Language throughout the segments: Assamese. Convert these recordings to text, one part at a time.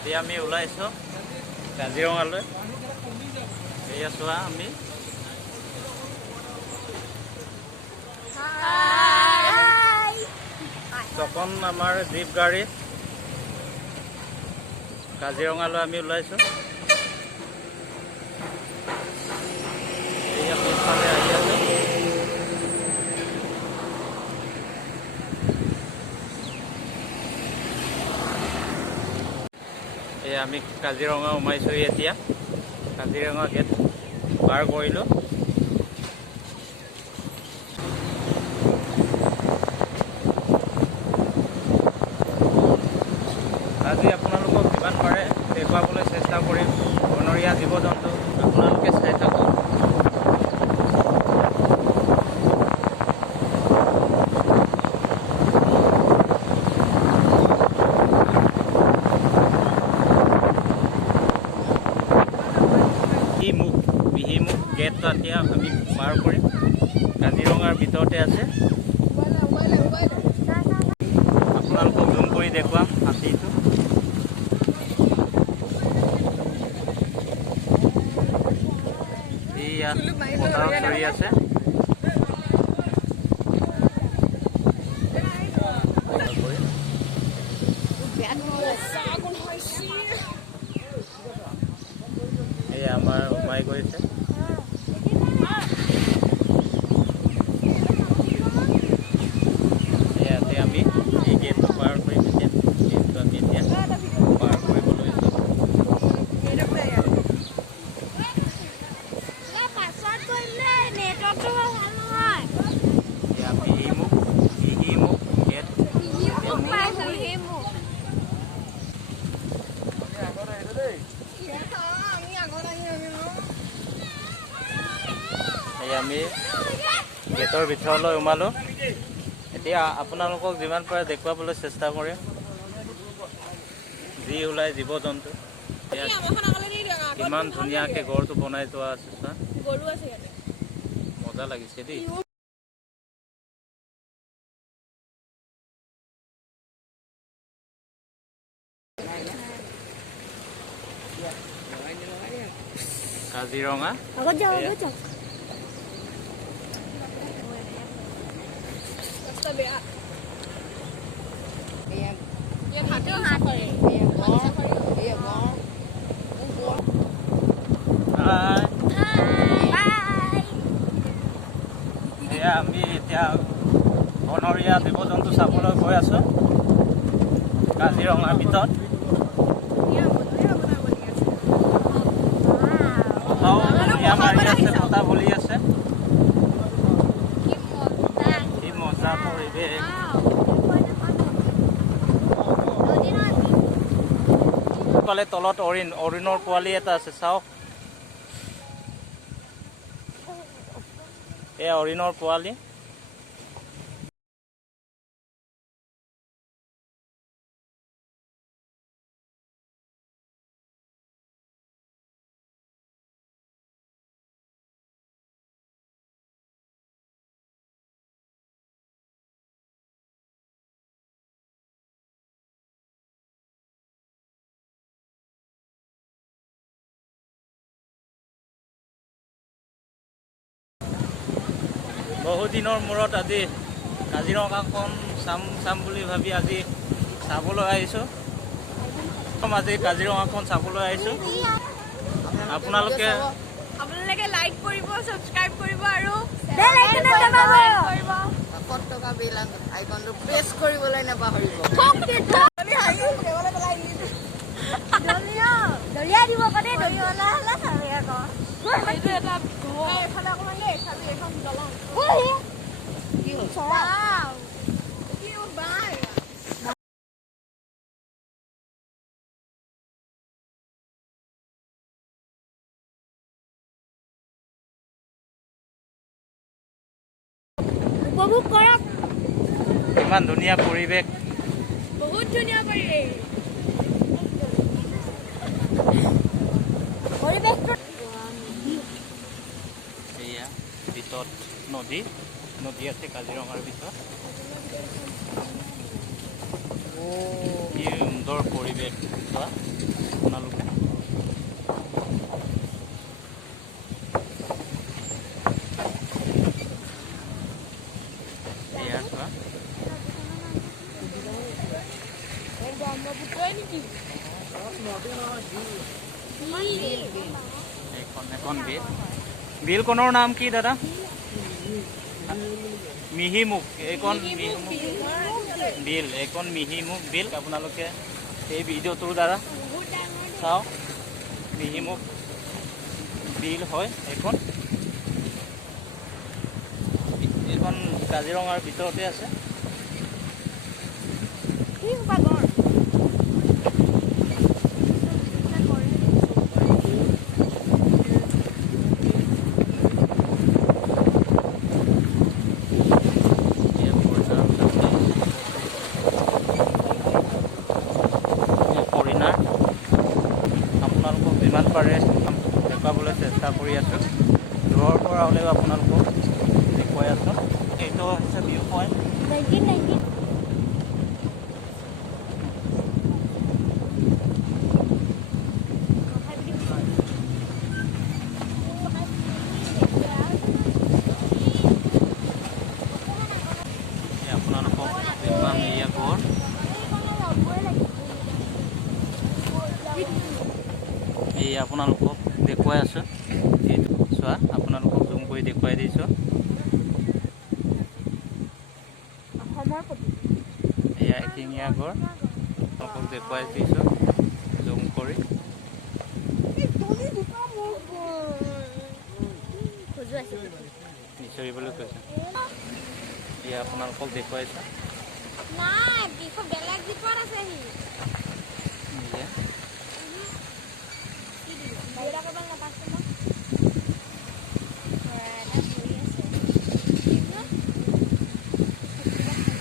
আজি আমি ওলাইছো কাজিৰঙালৈ। এয়া চোৱা আমি তখন আমাৰ জীপ গাড়ী কাজিৰঙালৈ আমি ওলাইছো। এয়া পিছফালে আহি আছে। এয়া আমি কাজিৰঙা সোমাইছো। এতিয়া কাজিৰঙা গেট পাৰ কৰিলো। আজি আপোনালোকক যিমান পাৰে দেখুৱাবলৈ চেষ্টা কৰিম বনৰীয়া জীৱ জন্তু। আপোনালোকে চাই থাকক। বিহিমুখ গেটটো এতিয়া আমি পাৰ কৰিম। কাজিৰঙাৰ ভিতৰতে আছে। আপোনালোকক জুম কৰি দেখুৱাম হাতীটো। এয়া পথাৰত চৰি আছে। এয়া আমাৰ সোমাই গৈছে। ইয়াতে আমি এই গেটটো পাৰ কৰিম। গেটটো আমি এতিয়া পাৰ কৰিব লৈছোঁ। এয়া বিহিমুখ গেট। আমি গেটৰ ভিতৰলৈ সোমালোঁ। এতিয়া আপোনালোকক যিমান পাৰে দেখুৱাবলৈ চেষ্টা কৰিম যি ওলাই জীৱ জন্তু। ইমান ধুনীয়াকৈ ঘৰটো বনাই থোৱা আছে। মজা লাগিছে দেই। কাজিৰঙা আমি এতিয়া বনৰীয়া জীৱ জন্তু চাবলৈ গৈ আছো কাজিৰঙাৰ ভিতৰত। মাৰি আছে, বতাহ বলি আছে। কি মজা পৰিৱেশ। ফালে তলত অৰিণৰ পোৱালি এটা আছে, চাওক। এয়া অৰিণৰ পোৱালি। বহু দিনৰ মূৰত আজি কাজিৰঙাখন চাম বুলি ভাবি আজি চাবলৈ আহিছোঁ। আজি কাজিৰঙাখন চাবলৈ আহিছোঁ। আপোনালোকে লাইক কৰিব, সাবস্ক্ৰাইব কৰিব আৰু বেল আইকনটো দাবাব। টকা বেল আইকনটো প্ৰেছ কৰিবলৈ নাপাহৰিব। দলিয়া দিব পাৰে। দলিয়ালা হলা চাবি আকৌ। এইটো এটা এফালে অকমান দেই, চাবি এখন দলং। কি হ'ল? ওৱাও। কি বাই। উপভোগ কৰক। ইমান ধুনীয়া পৰিৱেশ। বহুত ধুনীয়া পৰিৱেশ। এয়া ভিতৰত নদী আছে কাজিৰঙাৰ ভিতৰত। কি সুন্দৰ পৰিৱেশ। এখন বিল বিলখনৰ নাম কি দাদা মিহিমুখ এইখন বিল এইখন মিহিমুখ বিল আপোনালোকে এই ভিডিঅ'টোৰ দ্বাৰা চাওক মিহিমুখ বিল হয় এইখন কাজিৰঙাৰ ভিতৰতে আছে আপোনালোকক যিমান পাৰে দেখুৱাবলৈ চেষ্টা কৰি আছোঁ দূৰৰ পৰা হ'লেও আপোনালোকক দেখুৱাই আছোঁ এইটো হৈছে ভিউ পইণ্ট আপোনালোকক দেখুৱাম এয়া গড় এই আপোনালোকক দেখুৱাই আছোঁ এইটো চোৱা আপোনালোকক জুম কৰি দেখুৱাই দিছোঁ এয়া এশিঙীয়া গড় আপোনালোকক দেখুৱাই দিছোঁ জুম কৰি নিচৰিবলৈ কৈছে এয়া আপোনালোকক দেখুৱাইছোঁ নিজে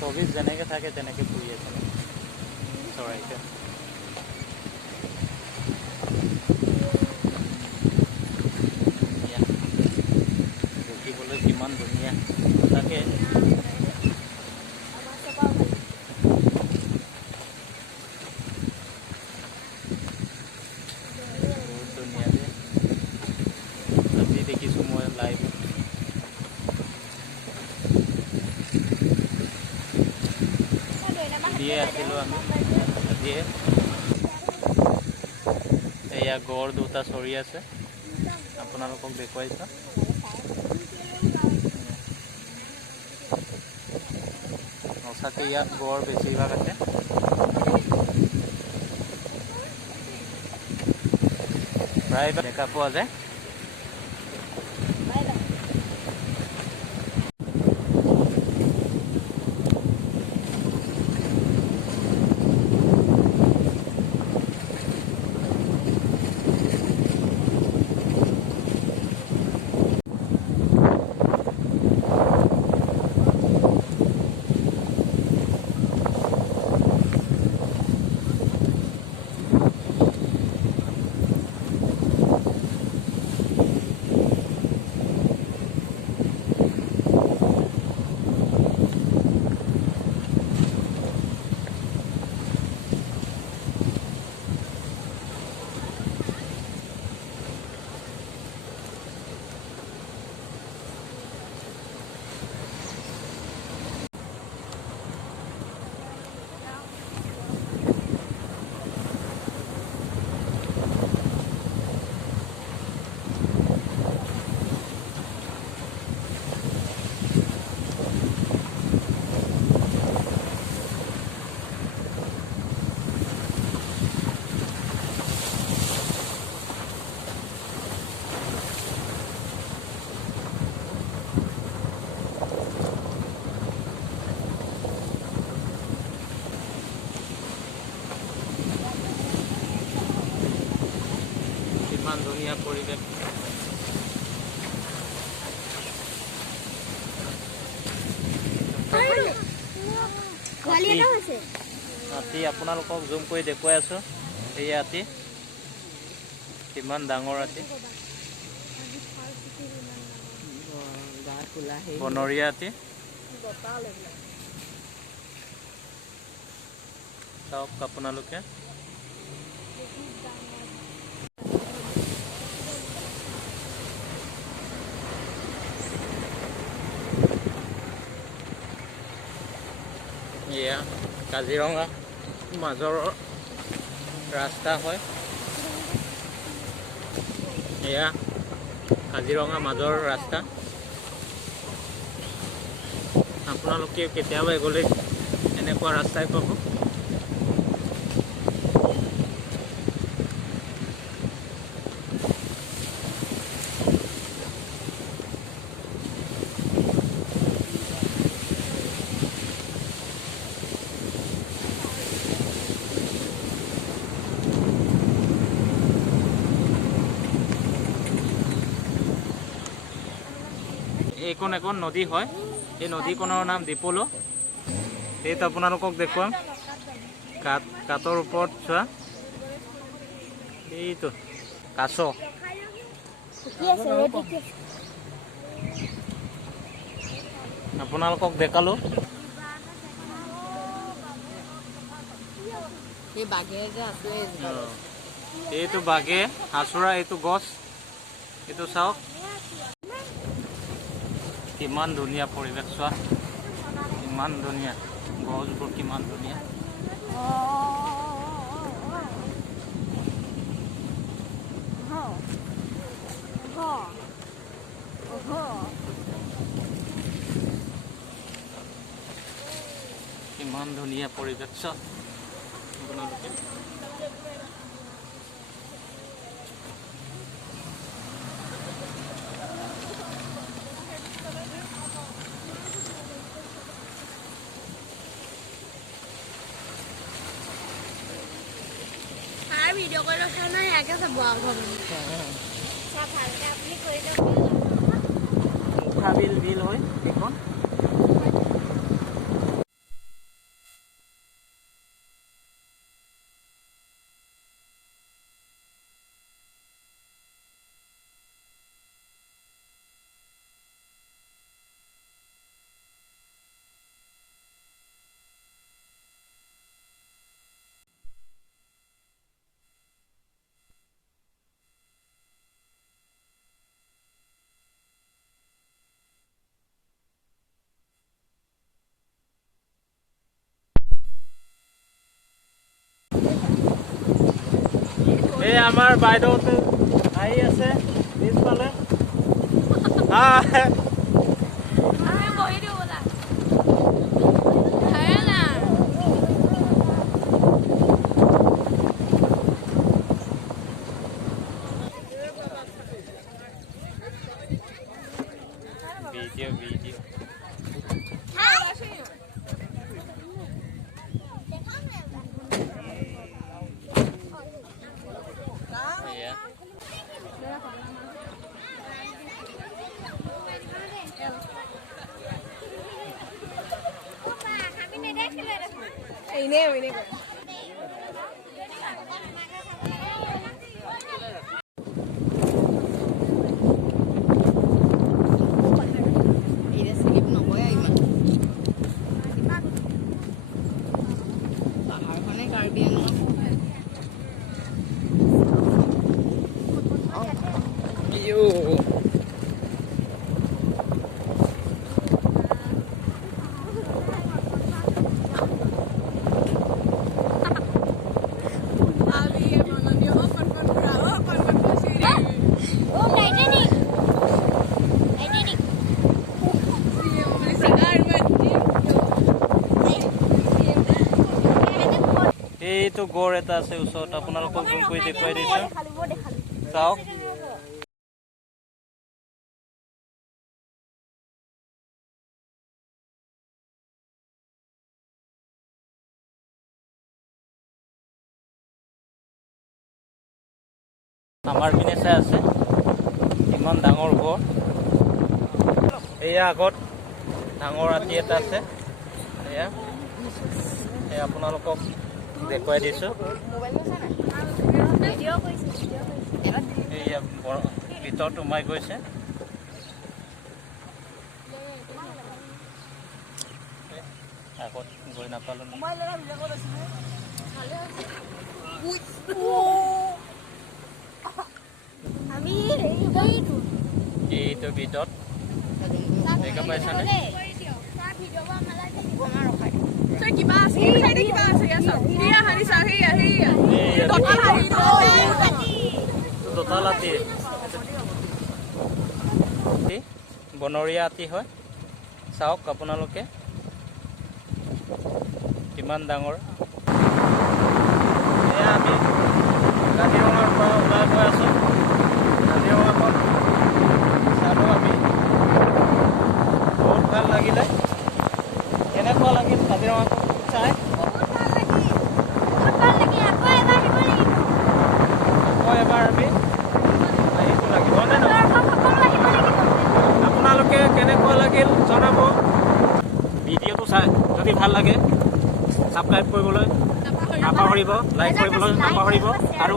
চৌবিশ যেনেকৈ থাকে তেনেকৈ ফুৰি আছে চৰাইটো দেখিবলৈ কিমান ধুনীয়া তাকে বহুত ধুনীয়া যে আজি দেখিছোঁ মই লাইভ দিয়ে আছিলোঁ আমি দিয়ে এয়া গড় দুটা চৰি আছে আপোনালোকক দেখুৱাইছোঁ সঁচাকৈ ইয়াত গড় বেছিভাগ আছে প্ৰায় দেখা পোৱা যায় ইমান ধুনীয়া পৰিৱেশ হাতী আপোনালোকক জুম কৰি দেখুৱাই আছোঁ এই হাতী কিমান ডাঙৰ হাতী বনৰীয়া হাতী চাওক আপোনালোকে এয়া কাজিৰঙা মাজৰ ৰাস্তা হয় এয়া কাজিৰঙা মাজৰ ৰাস্তা আপোনালোকে কেতিয়াবা গ'লে এনেকুৱা ৰাস্তাই পাব এইখন এখন নদী হয় এই নদীখনৰ নাম দীপলো এইটো আপোনালোকক দেখুৱাম কাঠৰ ওপৰত চোৱা এইটো কাছ আপোনালোকক দেখালো এইটো বাঘে হাঁচৰা এইটো গছ এইটো চাওক কিমান ধুনীয়া পৰিৱেশ চোৱা কিমান ধুনীয়া গছবোৰ কিমান ধুনীয়া কিমান ধুনীয়া পৰিৱেশ চোৱা আপোনালোকে ভিডিও কৰি ৰখা নাই আগে চাব ভাবিল বিল হয় এইখন এই আমাৰ বাইদেউতে আহি আছে পিছফালে ভিডিও এইটো গড় এটা আছে ওচৰত আপোনালোকক জুম কৰি দেখুৱাই দিছো চাওক আমাৰ পিনে চাই আছে ইমান ডাঙৰ গড় এয়া আগত ডাঙৰ হাতী এটা আছে এয়া আপোনালোকক দেখুৱাই দিছো এয়া ভিতৰত সোমাই গৈছে আগত গৈ নাপালো এইটো ভিতৰত দেখা পাইছানে দোতাল হাতী বনৰীয়া হাতী হয় চাওক আপোনালোকে কিমান ডাঙৰ এয়া আমি কাজিৰঙাৰ পৰা ওলাই গৈ আছোঁ কাজিৰঙাখন চালোঁ আমি বহুত ভাল লাগিলে কেনেকুৱা লাগিল কাজিৰঙাখন চাই আকৌ এবাৰ আমি আহিব লাগিব নে নহয় আপোনালোকে কেনেকুৱা লাগিল জনাব ভিডিঅ'টো চাই যদি ভাল লাগে ছাবস্ক্ৰাইব কৰিবলৈ নাপাহৰিব লাইক কৰিবলৈ নাপাহৰিব আৰু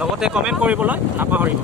লগতে কমেণ্ট কৰিবলৈ নাপাহৰিব